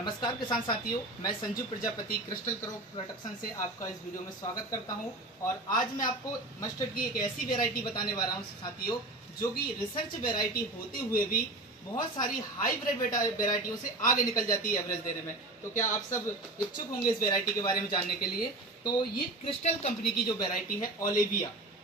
नमस्कार किसान साथियों, मैं Sanju Prajapati crystal crop production से आपका इस वीडियो में स्वागत करता हूं। और आज मैं आपको मस्टर्ड की एक ऐसी वैरायटी बताने वाला हूं साथियों, जो कि रिसर्च वैरायटी होते हुए भी बहुत सारी हाईब्रिड वैरायटियों से आगे निकल जाती है एवरेज देने में। तो क्या आप सब इच्छुक होंगे इस वैरायटी के बारे में जानने के लिए? तो ये क्रिस्टल कंपनी की जो वैरायटी है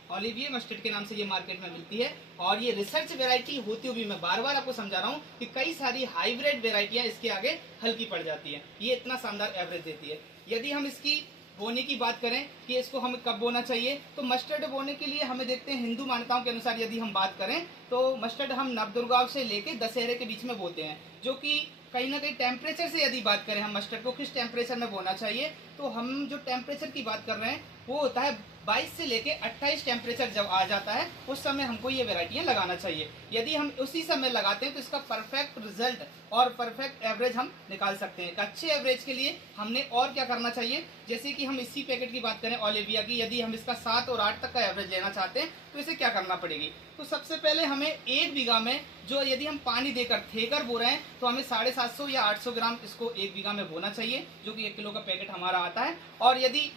ओलिविया मस्टर्ड के नाम से ये मार्केट में मिलती है। और ये रिसर्च वैरायटी होती हुई मैं बार बार आपको समझा रहा हूँ कि कई सारी हाइब्रिड वैरायटियां इसके आगे हल्की पड़ जाती हैं। ये इतना शानदार एवरेज देती है। यदि हम इसकी बोने की बात करें कि इसको हमें कब बोना चाहिए, तो मस्टर्ड बोने के लिए हमें देखते हैं हिंदू मान्यताओं के अनुसार यदि हम बात करें तो मस्टर्ड हम नवदुर्गा से लेके दशहरे के बीच में बोते हैं, जो कि कहीं ना कहीं टेम्परेचर से यदि बात करें हम मस्टर्ड को किस टेम्परेचर में बोना चाहिए, तो हम जो टेम्परेचर की बात कर रहे हैं वो होता है 22 से लेके 28 टेम्परेचर जब आ जाता है उस समय हमको ये वैरायटियां लगाना चाहिए। यदि हम उसी समय लगाते हैं तो इसका परफेक्ट रिजल्ट और परफेक्ट एवरेज हम निकाल सकते हैं। एक अच्छे एवरेज के लिए हमने और क्या करना चाहिए, जैसे कि हम इसी पैकेट की बात करें ओलिविया की, यदि हम इसका 7 और 8 तक का एवरेज लेना चाहते हैं तो इसे क्या करना पड़ेगी। तो सबसे पहले हमें 1 बीघा में जो यदि हम पानी देकर ठेकर बो रहे हैं तो हमें 750 या 800 ग्राम इसको 1 बीघा में बोना चाहिए, जो कि 1 किलो का पैकेट हमारा आता है। और यदि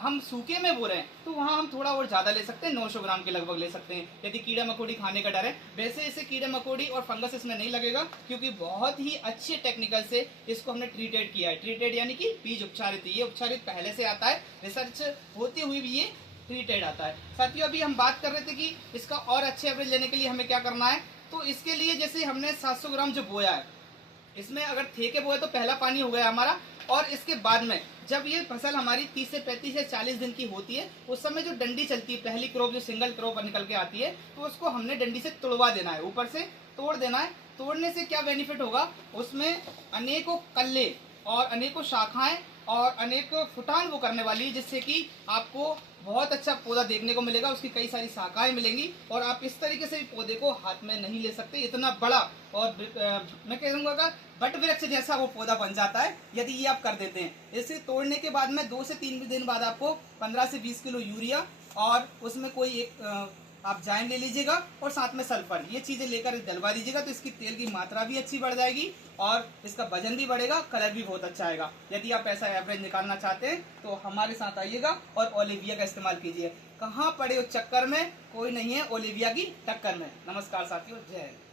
हम सूखे में बो रहे हैं तो वहाँ हम थोड़ा और ज़्यादा ले सकते हैं, 900 ग्राम के लगभग ले सकते हैं, यदि कीड़ा मकोड़ी खाने का डर है। वैसे इसे कीड़े मकोड़ी और फंगस इसमें नहीं लगेगा, क्योंकि बहुत ही अच्छे टेक्निकल से इसको हमने ट्रीटेड किया है। ट्रीटेड यानी कि बीज उपचारित, ये उपचारित पहले से आता है, रिसर्च होते हुए भी ये ट्रीटेड आता है। साथियों, अभी हम बात कर रहे थे कि इसका और अच्छे एवरेज लेने के लिए हमें क्या करना है। तो इसके लिए जैसे हमने 700 ग्राम जो बोया है, इसमें अगर ठेके बोए तो पहला पानी हो गया हमारा, और इसके बाद में जब ये फसल हमारी 30 से 35 या 40 दिन की होती है, उस समय जो डंडी चलती है, पहली क्रॉप जो सिंगल क्रॉप निकल के आती है, तो उसको हमने डंडी से तोड़वा देना है, ऊपर से तोड़ देना है। तोड़ने से क्या बेनिफिट होगा, उसमें अनेकों कल्ले और अनेकों शाखाएं और अनेक फुटान वो करने वाली है, जिससे कि आपको बहुत अच्छा पौधा देखने को मिलेगा, उसकी कई सारी शाखाएं मिलेंगी। और आप इस तरीके से पौधे को हाथ में नहीं ले सकते, इतना बड़ा और मैं कहूँगा बट वृक्ष जैसा वो पौधा बन जाता है यदि ये आप कर देते हैं। इसे तोड़ने के बाद में 2 से 3 दिन बाद आपको 15 से 20 किलो यूरिया और उसमें कोई एक आप जाइम ले लीजिएगा और साथ में सल्फर, ये चीजें लेकर डलवा दीजिएगा, तो इसकी तेल की मात्रा भी अच्छी बढ़ जाएगी और इसका वजन भी बढ़ेगा, कलर भी बहुत अच्छा आएगा। यदि आप ऐसा एवरेज निकालना चाहते हैं तो हमारे साथ आइएगा और ओलिविया का इस्तेमाल कीजिए। कहाँ पड़े उस चक्कर में, कोई नहीं है ओलिविया की टक्कर में। नमस्कार साथियों, जय हिंद।